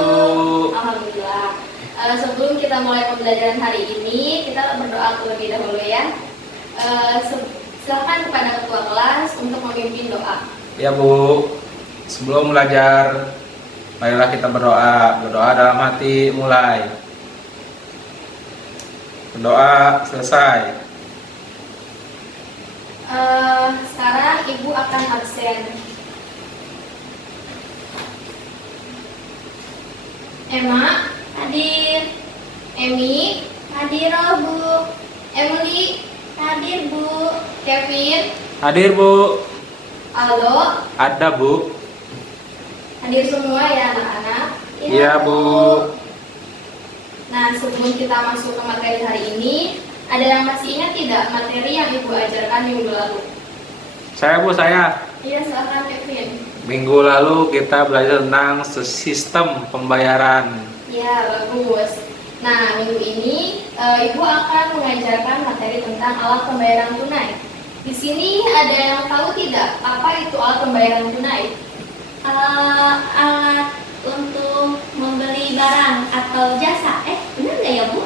Bu. Alhamdulillah. Sebelum kita mulai pembelajaran hari ini, kita berdoa terlebih dahulu ya. Silakan kepada ketua kelas untuk memimpin doa. Ya Bu, sebelum belajar, marilah kita berdoa. Berdoa dalam hati mulai. Berdoa selesai. Sekarang Ibu akan absen. Emma, hadir. Emi, hadir Bu. Emily, hadir Bu. Kevin, Hadir Bu. Aldo, Ada Bu. hadir semua ya anak-anak. Iya Bu. Nah, sebelum kita masuk ke materi hari ini, ada yang masih ingat tidak materi yang Ibu ajarkan minggu lalu? Saya Bu, saya. Iya, silakan Kevin. Minggu lalu kita belajar tentang sistem pembayaran. Ya, bagus. Nah, minggu ini Ibu akan mengajarkan materi tentang alat pembayaran tunai. Di sini ada yang tahu tidak apa itu alat pembayaran tunai? Alat untuk membeli barang atau jasa. Benar nggak ya Bu?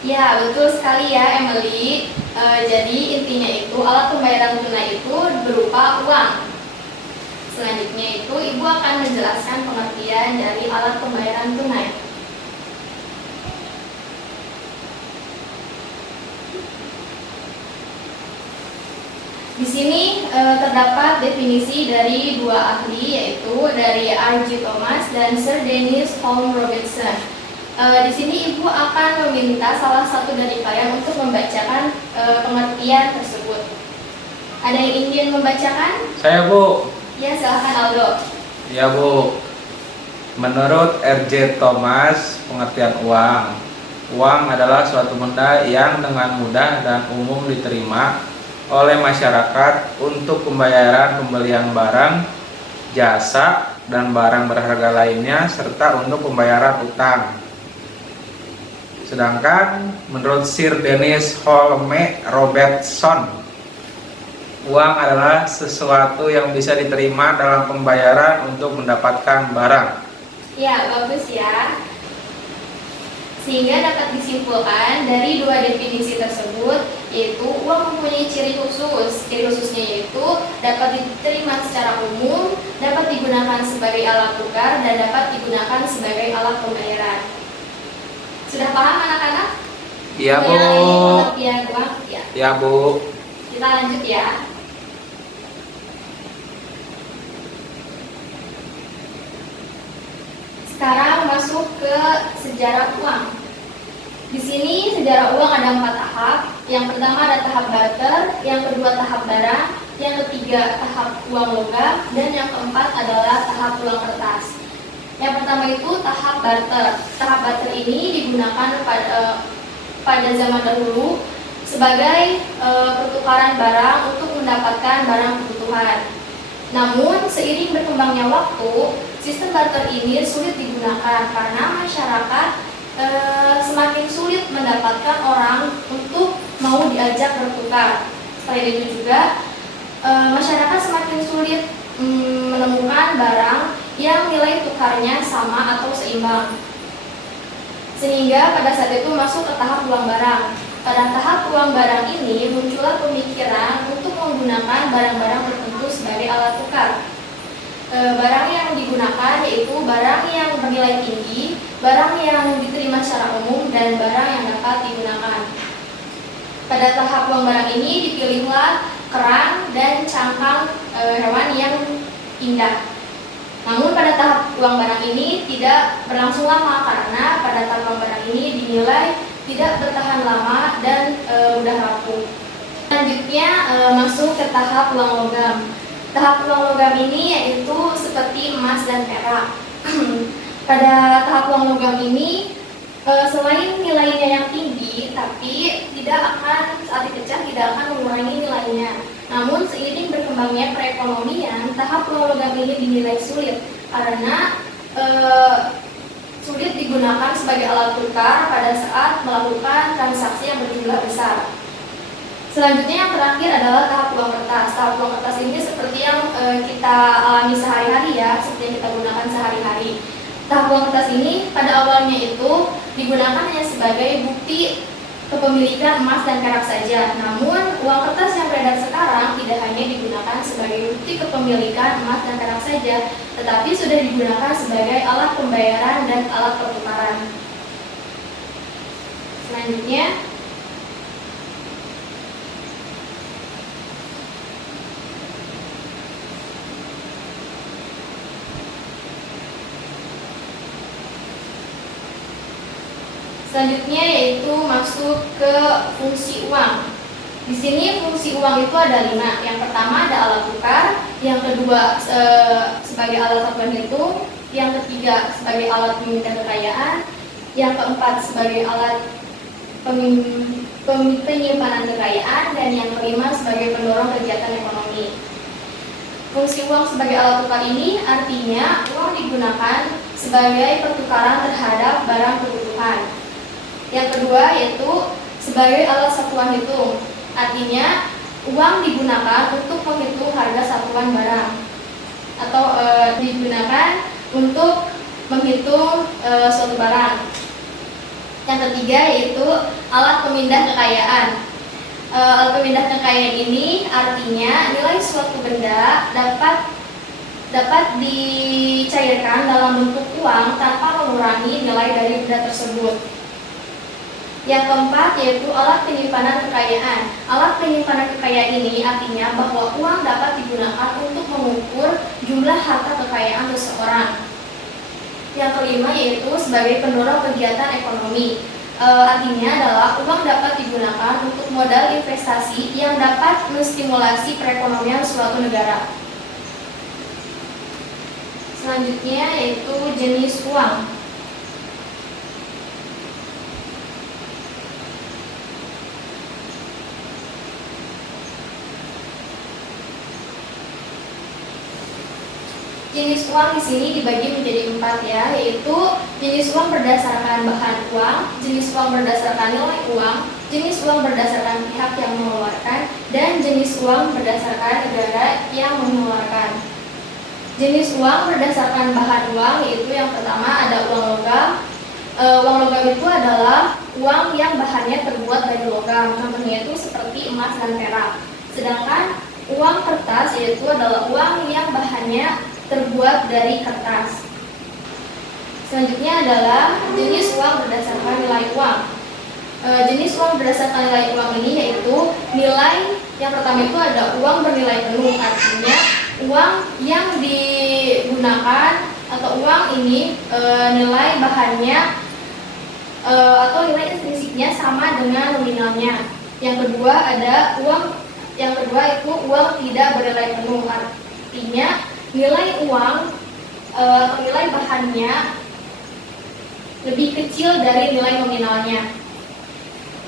Ya, betul sekali ya Emily. Jadi intinya itu alat pembayaran tunai itu berupa uang. Selanjutnya itu Ibu akan menjelaskan pengertian dari alat pembayaran tunai. Di sini terdapat definisi dari dua ahli, yaitu dari R.G. Thomas dan Sir Dennis Holmes Robinson. Di sini Ibu akan meminta salah satu dari kalian untuk membacakan pengertian tersebut. Ada yang ingin membacakan? Saya Bu. Ya, silahkan Aldo. Ya Bu. Menurut R.J. Thomas, pengertian uang. Uang adalah suatu benda yang dengan mudah dan umum diterima oleh masyarakat untuk pembayaran pembelian barang, jasa, dan barang berharga lainnya, serta untuk pembayaran utang. Sedangkan menurut Sir Dennis Holmes Robertson, uang adalah sesuatu yang bisa diterima dalam pembayaran untuk mendapatkan barang. Ya, bagus ya. Sehingga dapat disimpulkan dari dua definisi tersebut, yaitu uang mempunyai ciri khusus. Ciri khususnya yaitu dapat diterima secara umum, dapat digunakan sebagai alat tukar, dan dapat digunakan sebagai alat pembayaran. Sudah paham anak-anak? Iya Bu. Pengertian uang? Ya. Ya Bu. Kita lanjut ya. Sekarang masuk ke sejarah uang. Di sini sejarah uang ada 4 tahap. Yang pertama ada tahap barter, yang kedua tahap barang, yang ketiga tahap uang logam, dan yang keempat adalah tahap uang kertas. Yang pertama itu tahap barter. Tahap barter ini digunakan pada zaman dahulu sebagai pertukaran barang untuk mendapatkan barang kebutuhan. Namun seiring berkembangnya waktu, sistem barter ini sulit digunakan karena masyarakat semakin sulit mendapatkan orang untuk mau diajak bertukar. Selain itu juga masyarakat semakin sulit menemukan barang yang nilai tukarnya sama atau seimbang. Sehingga pada saat itu masuk ke tahap uang barang. Pada tahap uang barang ini muncullah pemikiran untuk menggunakan barang-barang tertentu sebagai alat tukar. Barang yang digunakan yaitu barang yang bernilai tinggi, barang yang diterima secara umum, dan barang yang dapat digunakan. Pada tahap uang barang ini dipilihlah kerang dan cangkang hewan yang indah. Namun pada tahap uang barang ini tidak berlangsung lama karena pada tahap uang barang ini dinilai tidak bertahan lama dan mudah rapuh. Selanjutnya masuk ke tahap uang logam. Tahap uang logam ini yaitu seperti emas dan perak. Pada tahap uang logam ini selain nilainya yang tinggi, tapi tidak akan saat dipecah tidak akan mengurangi nilainya. Namun seiring berkembangnya perekonomian, tahap uang logam ini dinilai sulit karena sulit digunakan sebagai alat tukar pada saat melakukan transaksi yang berjumlah besar. Selanjutnya yang terakhir adalah tahap uang kertas. Tahap uang kertas ini seperti yang kita alami sehari-hari ya, seperti yang kita gunakan sehari-hari. Tahap uang kertas ini pada awalnya itu digunakan hanya sebagai bukti kepemilikan emas dan perak saja. Namun, uang kertas yang beredar sekarang tidak hanya digunakan sebagai bukti kepemilikan emas dan perak saja, tetapi sudah digunakan sebagai alat pembayaran dan alat pertukaran. Selanjutnya, yaitu masuk ke fungsi uang. Di sini fungsi uang itu ada 5. Yang pertama ada alat tukar, yang kedua sebagai alat satuan hitung, yang ketiga sebagai alat pemindah kekayaan, yang keempat sebagai alat penyimpanan kekayaan, dan yang kelima sebagai pendorong kegiatan ekonomi. Fungsi uang sebagai alat tukar ini artinya uang digunakan sebagai pertukaran terhadap barang kebutuhan. Yang kedua yaitu sebagai alat satuan hitung, artinya uang digunakan untuk menghitung harga satuan barang atau digunakan untuk menghitung suatu barang. Yang ketiga yaitu alat pemindah kekayaan. Alat pemindah kekayaan ini artinya nilai suatu benda dapat dicairkan dalam bentuk uang tanpa mengurangi nilai dari benda tersebut. Yang keempat yaitu alat penyimpanan kekayaan. Alat penyimpanan kekayaan ini artinya bahwa uang dapat digunakan untuk mengukur jumlah harta kekayaan seseorang. Yang kelima yaitu sebagai pendorong kegiatan ekonomi. Artinya adalah uang dapat digunakan untuk modal investasi yang dapat menstimulasi perekonomian suatu negara. Selanjutnya yaitu jenis uang. Jenis uang di sini dibagi menjadi 4 ya, yaitu jenis uang berdasarkan bahan uang, jenis uang berdasarkan nilai uang, jenis uang berdasarkan pihak yang mengeluarkan, dan jenis uang berdasarkan negara yang mengeluarkan. Jenis uang berdasarkan bahan uang yaitu yang pertama ada uang logam. Uang logam itu adalah uang yang bahannya terbuat dari logam, contohnya itu seperti emas dan perak. Sedangkan uang kertas yaitu adalah uang yang bahannya terbuat dari kertas. Selanjutnya adalah jenis uang berdasarkan nilai uang. Jenis uang berdasarkan nilai uang ini yaitu nilai yang pertama itu ada uang bernilai penuh, artinya uang yang digunakan atau uang ini nilai bahannya atau nilai intrinsiknya sama dengan nominalnya. Yang kedua itu uang tidak bernilai penuh, artinya nilai uang atau nilai bahannya lebih kecil dari nilai nominalnya.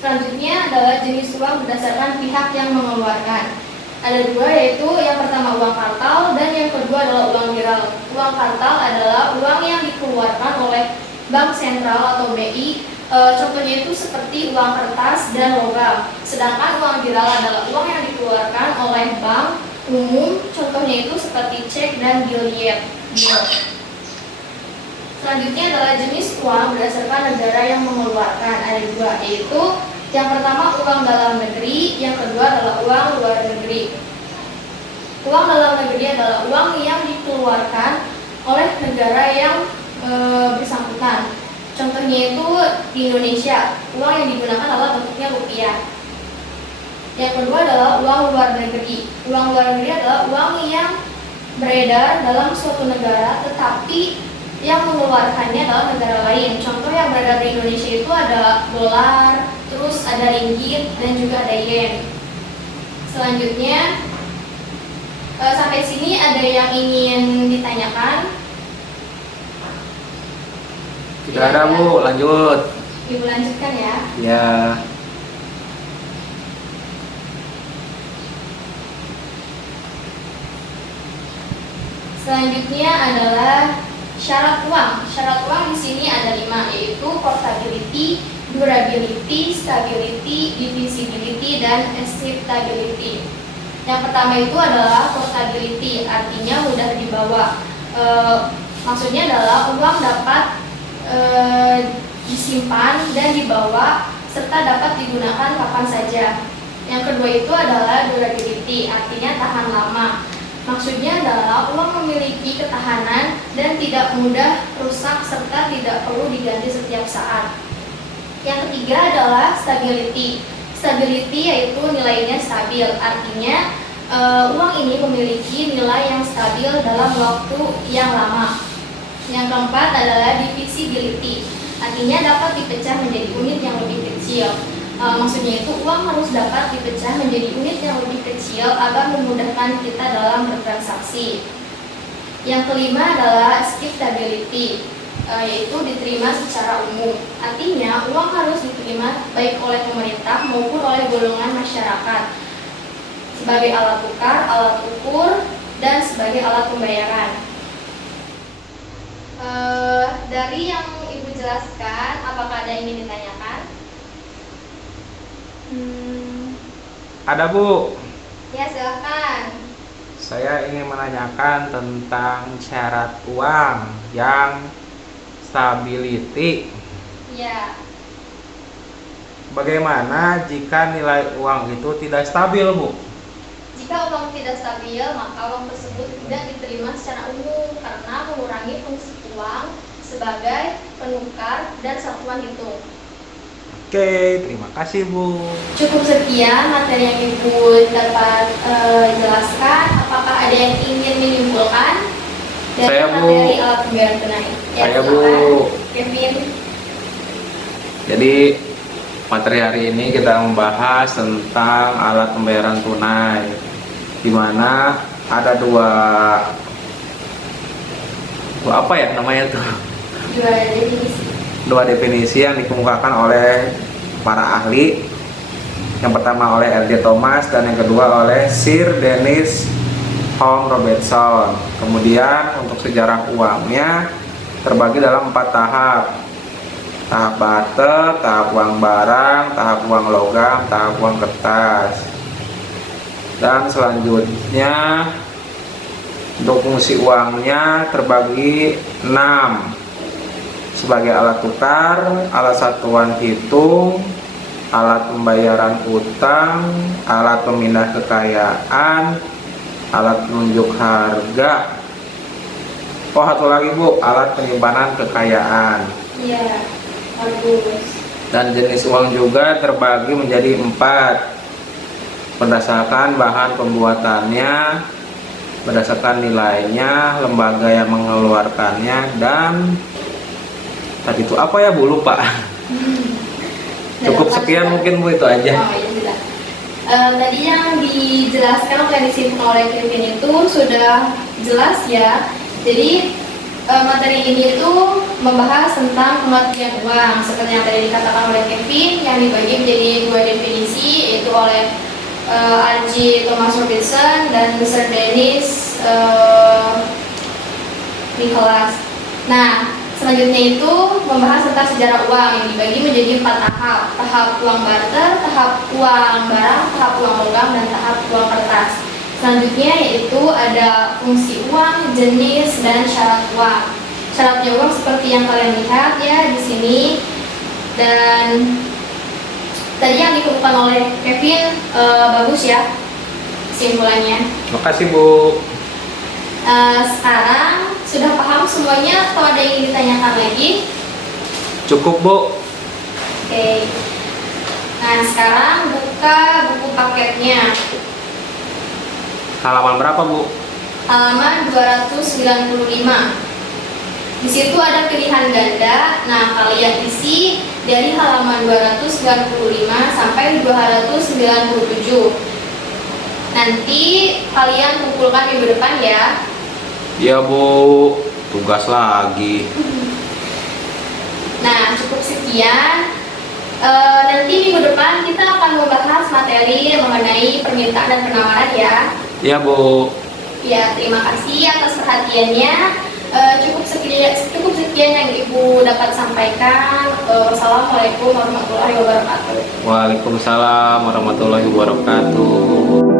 Selanjutnya adalah jenis uang berdasarkan pihak yang mengeluarkan. Ada 2 yaitu yang pertama uang kartal dan yang kedua adalah uang viral. Uang kartal adalah uang yang dikeluarkan oleh Bank Sentral atau BI. Contohnya itu seperti uang kertas dan logam. Sedangkan uang viral adalah uang yang dikeluarkan oleh bank umum, contohnya itu seperti cek dan bill. Selanjutnya adalah jenis uang berdasarkan negara yang mengeluarkan. Ada 2 yaitu yang pertama uang dalam negeri, yang kedua adalah uang luar negeri. Uang dalam negeri adalah uang yang dikeluarkan oleh negara yang bersangkutan. Contohnya itu di Indonesia, uang yang digunakan adalah bentuknya rupiah. Yang kedua adalah uang luar negeri. Uang luar negeri adalah uang yang beredar dalam suatu negara tetapi yang mengeluarkannya adalah negara lain. Contoh yang beredar di Indonesia itu ada dolar, terus ada ringgit, dan juga ada yen. Selanjutnya, sampai sini ada yang ingin ditanyakan? Tidak ada Bu, lanjut. Ibu lanjutkan ya. Ya. Selanjutnya adalah syarat uang. Syarat uang di sini ada 5 yaitu portability, durability, stability, divisibility, dan acceptability. Yang pertama itu adalah portability, artinya mudah dibawa. Maksudnya adalah uang dapat disimpan dan dibawa serta dapat digunakan kapan saja. Yang kedua itu adalah durability, artinya tahan lama. Maksudnya adalah uang memiliki ketahanan dan tidak mudah rusak serta tidak perlu diganti setiap saat. Yang ketiga adalah stability. Stability yaitu nilainya stabil, artinya uang ini memiliki nilai yang stabil dalam waktu yang lama. Yang keempat adalah divisibility, artinya dapat dipecah menjadi unit yang lebih kecil. Maksudnya itu uang harus dapat dipecah menjadi unit yang lebih kecil agar memudahkan kita dalam bertransaksi. Yang kelima adalah skiptability, yaitu diterima secara umum. Artinya uang harus diterima baik oleh pemerintah maupun oleh golongan masyarakat sebagai alat tukar, alat ukur, dan sebagai alat pembayaran. Dari yang Ibu jelaskan, apakah ada yang ingin ditanyakan? Ada, Bu. Ya, silakan. Saya ingin menanyakan tentang syarat uang yang stability. Ya, Bagaimana jika nilai uang itu tidak stabil, Bu? jika uang tidak stabil, maka uang tersebut tidak diterima secara umum karena mengurangi fungsi uang sebagai penukar dan satuan hitung. Oke, terima kasih, Bu. Cukup sekian materi yang Ibu dapat jelaskan. Apakah ada yang ingin menyimpulkan dari Saya, Bu. materi alat pembayaran tunai? Ya, Saya, Bu. silakan. Kevin. Jadi materi hari ini kita membahas tentang alat pembayaran tunai, di mana ada dua apa ya namanya tuh? Dua definisi. Dua definisi yang dikemukakan oleh para ahli. Yang pertama oleh R.J. Thomas dan yang kedua oleh Sir Dennis Hong Robertson. Kemudian untuk sejarah uangnya terbagi dalam 4 tahap. Tahap barter, tahap uang barang, tahap uang logam, tahap uang kertas. Dan selanjutnya untuk fungsi uangnya terbagi 6 sebagai alat tukar, alat satuan hitung, alat pembayaran utang, alat pemindah kekayaan, alat penunjuk harga. Oh, satu lagi, Bu, alat penyimpanan kekayaan. Iya, bagus. Dan jenis uang juga terbagi menjadi 4 berdasarkan bahan pembuatannya, berdasarkan nilainya, lembaga yang mengeluarkannya, dan tadi itu apa ya, Bu, lupa. Cukup sekian mungkin, Bu, itu aja. Oh, iya, sudah. Tadi yang dijelaskan oleh disimpulkan oleh Kevin itu sudah jelas ya. Jadi materi ini itu membahas tentang pengertian uang seperti yang tadi dikatakan oleh Kevin, yang dibagi menjadi 2 definisi, yaitu oleh R.J. Thomas Robertson dan Sir Dennis Nicholas. Nah, selanjutnya itu membahas tentang sejarah uang yang dibagi menjadi 4 tahap. Tahap uang barter, tahap uang barang, tahap uang logam, dan tahap uang kertas. Selanjutnya yaitu ada fungsi uang, jenis, dan syarat uang. Syaratnya uang seperti yang kalian lihat ya di sini. Dan tadi yang dikemukakan oleh Kevin bagus ya kesimpulannya. Terima kasih, Bu. Sekarang sudah paham semuanya atau ada yang ingin ditanyakan lagi? Cukup, Bu. Oke. Nah, sekarang buka buku paketnya. Halaman berapa, Bu? Halaman 295. Di situ ada pilihan ganda. Nah, kalian isi dari halaman 295 sampai 297. Nanti kalian kumpulkan minggu depan ya. Iya, Bu. Tugas lagi. Nah, cukup sekian. Nanti minggu depan kita akan membahas materi mengenai permintaan dan penawaran ya. Iya, Bu. Ya, terima kasih atas perhatiannya. Cukup sekian yang Ibu dapat sampaikan. Wassalamualaikum warahmatullahi wabarakatuh. Waalaikumsalam warahmatullahi wabarakatuh.